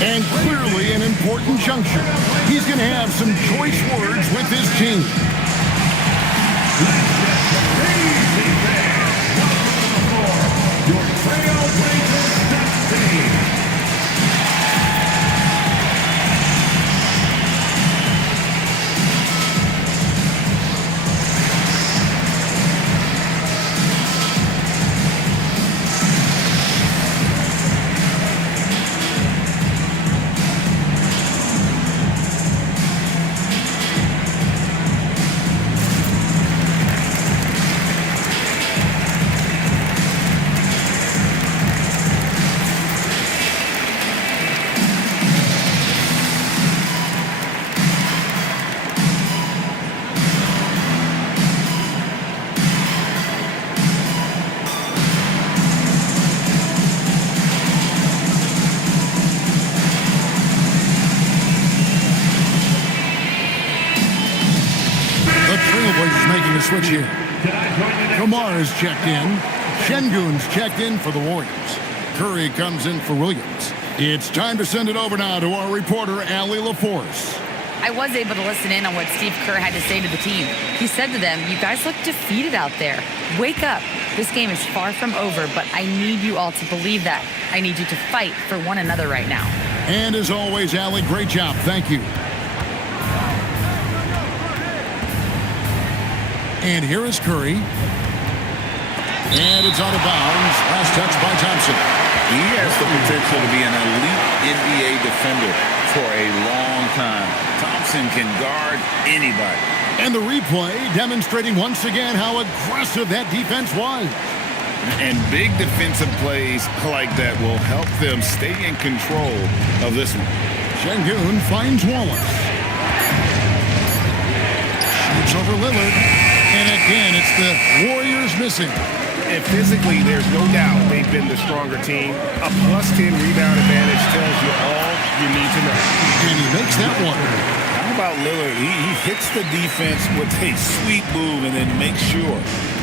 And clearly an important juncture. He's going to have some choice words with his team. Your Trailblazers destiny. Making a switch here. Kamar is checked in. Şengün's checked in for the Warriors. Curry comes in for Williams. It's time to send it over now to our reporter, Allie LaForce. I was able to listen in on what Steve Kerr had to say to the team. He said to them, "You guys look defeated out there. Wake up. This game is far from over, but I need you all to believe that. I need you to fight for one another right now." And as always, Allie, great job. Thank you. And here is Curry. And it's out of bounds. Last touch by Thompson. He has the potential to be an elite NBA defender for a long time. Thompson can guard anybody. And the replay demonstrating once again how aggressive that defense was. And big defensive plays like that will help them stay in control of this one. Şengün finds Wallace. Shoots over Lillard. And again, it's the Warriors missing. And physically, there's no doubt they've been the stronger team. A +10 rebound advantage tells you all you need to know. And he makes that one. How about Lillard? He hits the defense with a sweet move and then makes sure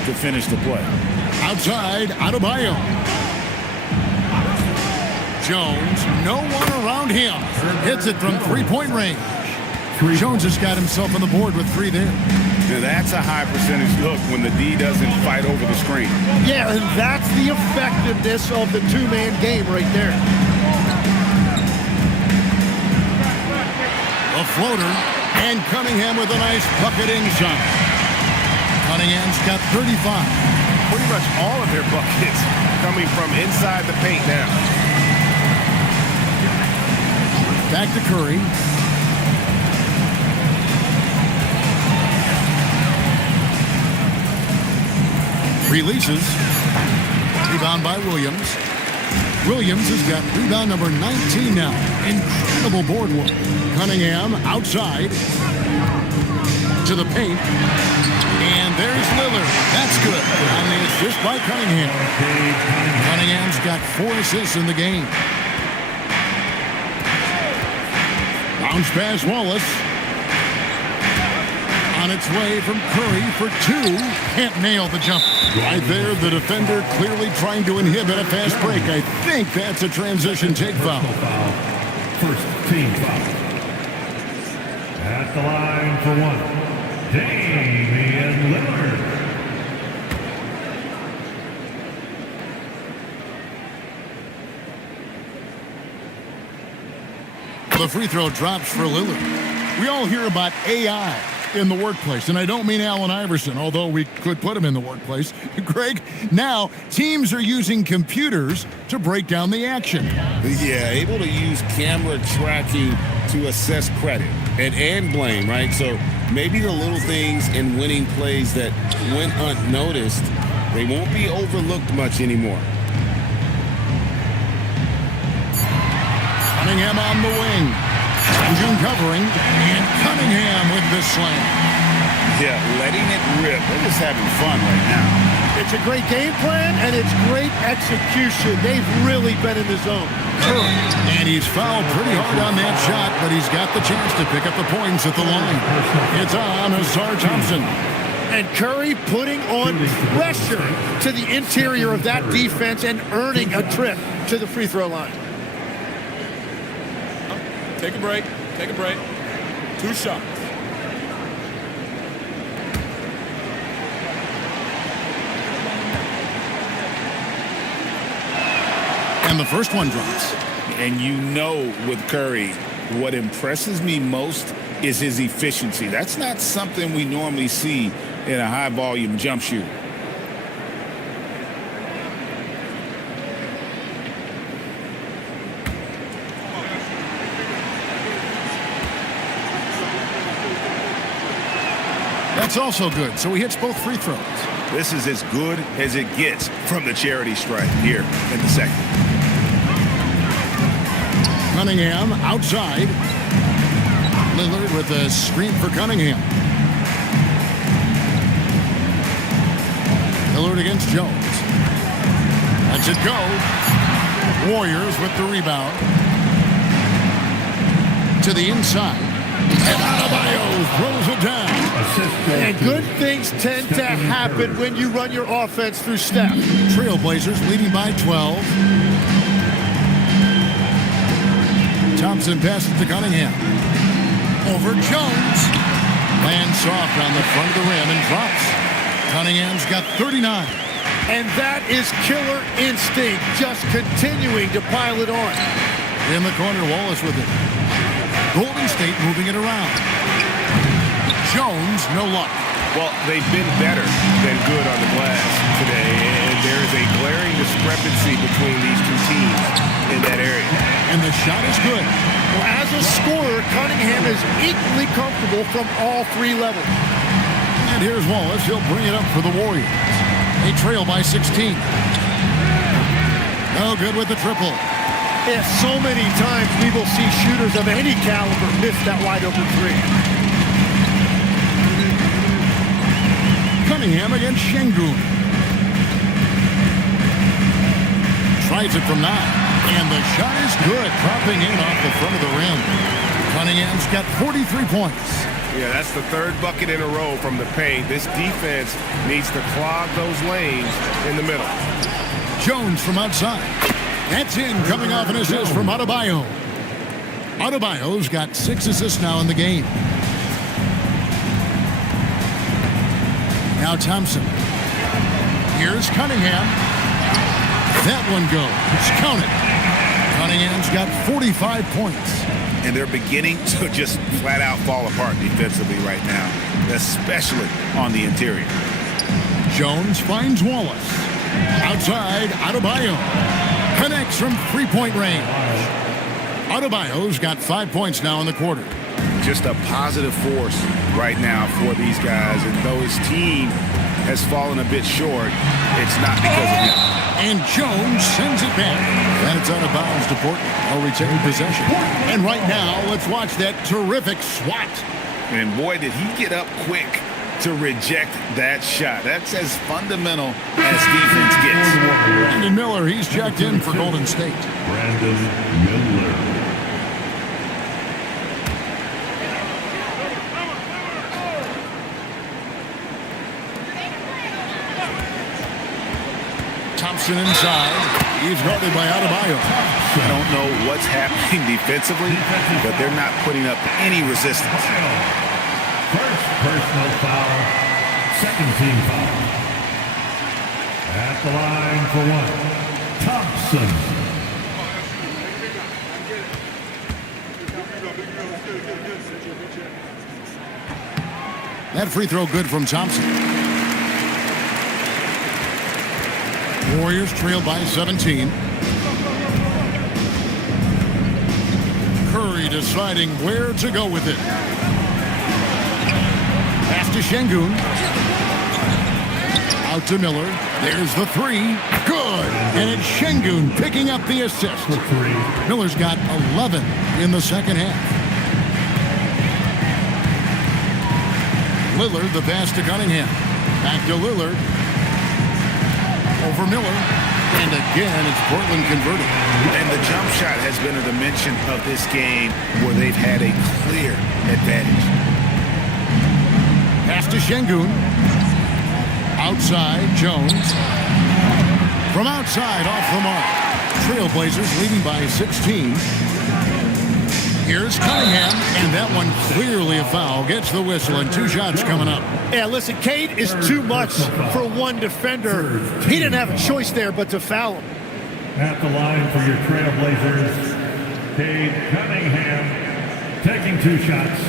to finish the play. Outside, Adebayo. Jones, no one around him. Hits it from three-point range. Jones has got himself on the board with 3 there. Now that's a high percentage look when the D doesn't fight over the screen. Yeah, and that's the effectiveness of the two-man game right there. A floater, and Cunningham with a nice bucket inside. Cunningham's got 35. Pretty much all of their buckets coming from inside the paint now. Back to Curry. Releases. Rebound by Williams. Williams has got rebound number 19 now. Incredible board work. Cunningham outside to the paint. And there's Lillard. That's good. And the assist by Cunningham. Cunningham's got 4 assists in the game. Bounce pass Wallace. On its way from Curry for 2. Can't nail the jump. Right there, the defender clearly trying to inhibit a fast break. I think that's a transition take foul. First team foul. At the line for 1. Damian Lillard. The free throw drops for Lillard. We all hear about AI in the workplace, and I don't mean Allen Iverson, although we could put him in the workplace. Greg, now teams are using computers to break down the action. Yeah, able to use camera tracking to assess credit and blame, right? So maybe the little things in winning plays that went unnoticed, they won't be overlooked much anymore. Cunningham on the wing. June covering, and Cunningham with the slam. Yeah, letting it rip. They're just having fun right now. It's a great game plan, and it's great execution. They've really been in the zone. And he's fouled pretty hard on that shot, but he's got the chance to pick up the points at the line. It's on Azar Thompson. And Curry putting on pressure to the interior of that defense and earning a trip to the free throw line. Take a break. Take a break. 2 shots. And the first one drops. And you know with Curry, what impresses me most is his efficiency. That's not something we normally see in a high-volume jump shooter. That's also good, so he hits both free throws. This is as good as it gets from the charity stripe here in the second. Cunningham outside. Lillard with a screen for Cunningham. Lillard against Jones. Lets it go. Warriors with the rebound. To the inside. And Adebayo throws it down. And good things tend to happen when you run your offense through Steph. Trailblazers leading by 12. Thompson passes to Cunningham. Over Jones. Lands soft on the front of the rim and drops. Cunningham's got 39. And that is killer instinct, just continuing to pile it on. In the corner, Wallace with it. Golden State moving it around. Jones, no luck. Well, they've been better than good on the glass today, and there is a glaring discrepancy between these two teams in that area. And the shot is good. Well, as a scorer, Cunningham is equally comfortable from all 3 levels. And here's Wallace. He'll bring it up for the Warriors. They trail by 16. No good with the triple. Yeah, so many times we will see shooters of any caliber miss that wide open 3. Cunningham against Şengün. Tries it from 9. And the shot is good, dropping in off the front of the rim. Cunningham's got 43 points. Yeah, that's the 3rd bucket in a row from the paint. This defense needs to clog those lanes in the middle. Jones from outside. That's in, coming off an assist from Adebayo. Adebayo's got 6 assists now in the game. Now Thompson. Here's Cunningham. That one goes. Count it. Cunningham's got 45 points. And they're beginning to just flat out fall apart defensively right now, especially on the interior. Jones finds Wallace. Outside, Adebayo. Connects from three-point range. Adebayo's got 5 points now in the quarter. Just a positive force right now for these guys. And though his team has fallen a bit short, it's not because of him. And Jones sends it back. And it's out of bounds to Portland. They'll retain possession. And right now, let's watch that terrific swat. And boy, did he get up quick to reject that shot. That's as fundamental as defense gets. Brandon Miller, he's checked in for Golden State. Brandon Miller. Thompson inside. He's guarded by Adebayo. I don't know what's happening defensively, but they're not putting up any resistance. First personal foul, second team foul. At the line for one, Thompson. That free throw good from Thompson. Warriors trail by 17. Curry deciding where to go with it. Pass to Şengün. Out to Miller. There's the three. Good. And it's Şengün picking up the assist. Miller's got 11 in the second half. Lillard, the pass to Cunningham. Back to Lillard. Over Miller. And again, it's Portland converting. And the jump shot has been a dimension of this game where they've had a clear advantage. Pass to Şengün. Outside, Jones. From outside, off the mark. Trailblazers leading by 16. Here's Cunningham, and that one clearly a foul. Gets the whistle, and 2 shots coming up. Yeah, listen, Cade is too much for one defender. He didn't have a choice there but to foul him. At the line for your Trailblazers, Cade Cunningham taking 2 shots.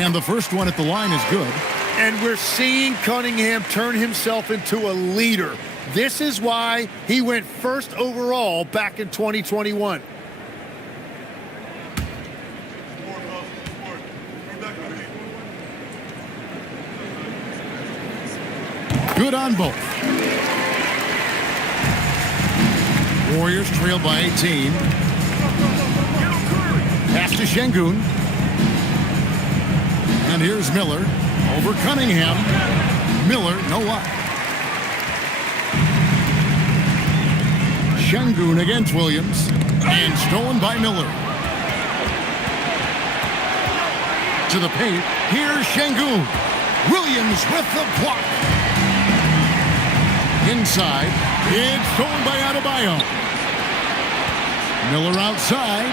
And the first one at the line is good. And we're seeing Cunningham turn himself into a leader. This is why he went first overall back in 2021. Good on both. Warriors trail by 18. Pass to Şengün. And here's Miller over Cunningham. Miller, no luck. Şengün against Williams. And stolen by Miller. To the paint. Here's Şengün. Williams with the block. Inside. It's stolen by Adebayo. Miller outside.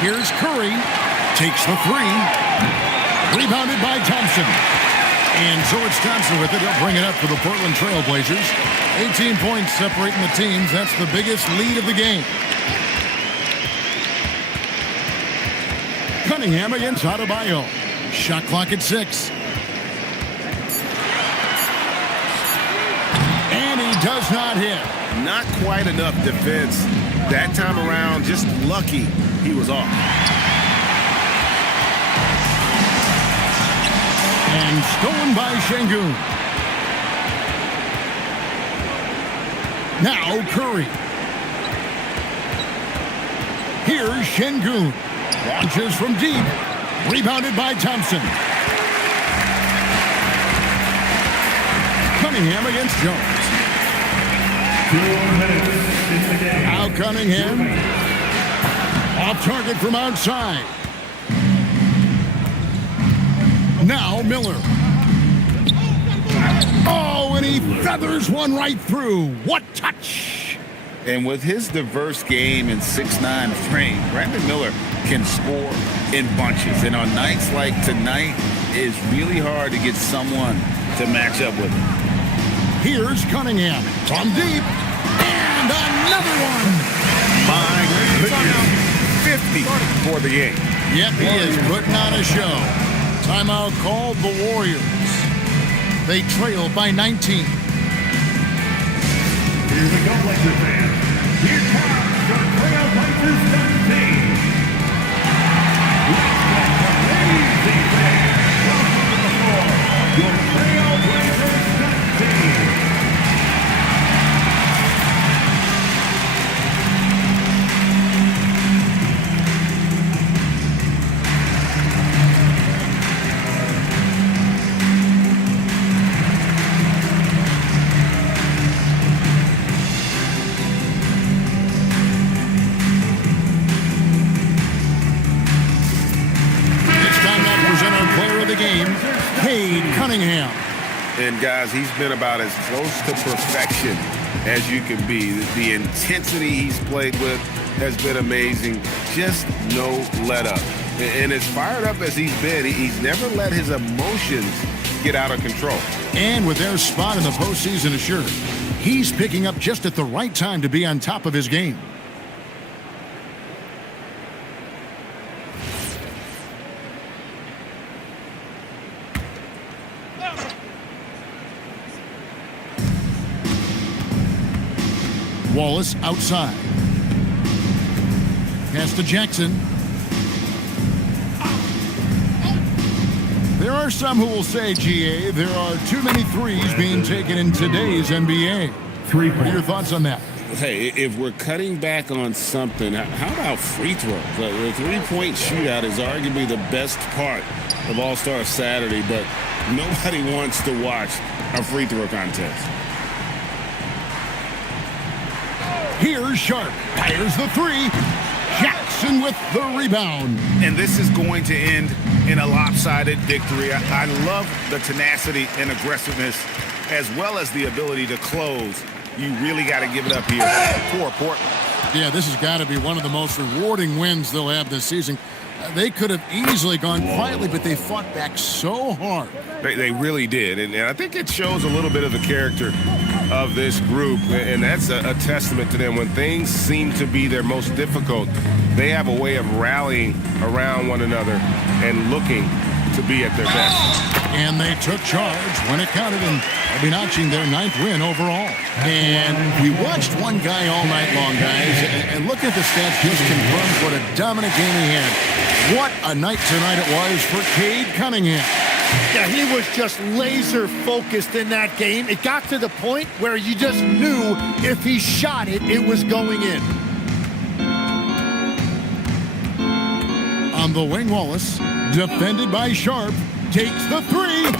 Here's Curry. Takes the three. Rebounded by Thompson. And so it's Thompson with it. He'll bring it up for the Portland Trailblazers. 18 points separating the teams. That's the biggest lead of the game. Cunningham against Adebayo. Shot clock at 6. And he does not hit. Not quite enough defense. That time around, just lucky he was off. And stolen by Şengün. Now Curry. Here's Şengün. Launches from deep. Rebounded by Thompson. Cunningham against Jones. 2 minutes in the game. Now Cunningham. Off target from outside. Now Miller. Oh, and he feathers one right through. What touch! And with his diverse game and 6'9" frame, Brandon Miller can score in bunches. And on nights like tonight, it's really hard to get someone to match up with him. Here's Cunningham from deep. And another one. My goodness. 50 for the game. Yep, he is putting on a show. Timeout called the Warriors. They trail by 19. Here we go, Blazers fans. Here comes your Trailblazers team. Let's get amazing fans. Welcome to the floor, your Trailblazers team. Cunningham. And guys, he's been about as close to perfection as you can be. The intensity he's played with has been amazing. Just no let up. And as fired up as he's been, he's never let his emotions get out of control. And with their spot in the postseason assured, he's picking up just at the right time to be on top of his game. Wallace outside. Pass to Jackson. There are some who will say, GA, there are too many threes being taken in today's NBA. What are your thoughts on that? Hey, if we're cutting back on something, how about free throws? The three-point shootout is arguably the best part of All-Star Saturday, but nobody wants to watch a free throw contest. Here's Sharp. Fires the three. Jackson with the rebound. And this is going to end in a lopsided victory. I love the tenacity and aggressiveness as well as the ability to close. You really got to give it up here for Portland. Yeah, this has got to be one of the most rewarding wins they'll have this season. They could have easily gone quietly, but they fought back so hard. They really did. And I think it shows a little bit of the character of this group. And that's a testament to them. When things seem to be their most difficult, they have a way of rallying around one another and looking to be at their best. And they took charge when it counted, and they'll be notching their 9th win overall. And we watched one guy all night long, guys, and look at the stats just confirms what a dominant game he had. What a night tonight it was for Cade Cunningham. Yeah, he was just laser focused in that game. It got to the point where you just knew if he shot it, it was going in. On the wing, Wallace, defended by Sharp, takes the three.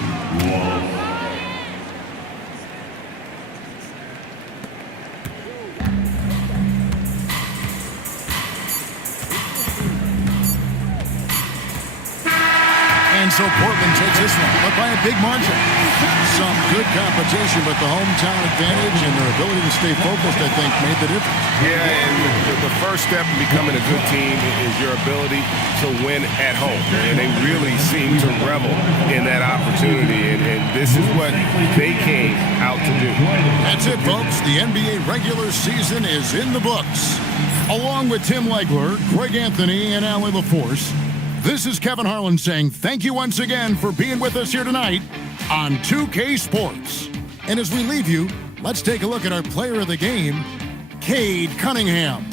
And so Portland takes this one, but by a big margin. Some good competition, but the hometown advantage and their ability to stay focused, I think, made the difference. Yeah, and the first step in becoming a good team is your ability to win at home. And they really seem to revel in that opportunity, and this is what they came out to do. That's it, folks. The NBA regular season is in the books. Along with Tim Legler, Greg Anthony, and Allie LaForce, this is Kevin Harlan saying thank you once again for being with us here tonight on 2K Sports. And as we leave you, let's take a look at our player of the game, Cade Cunningham.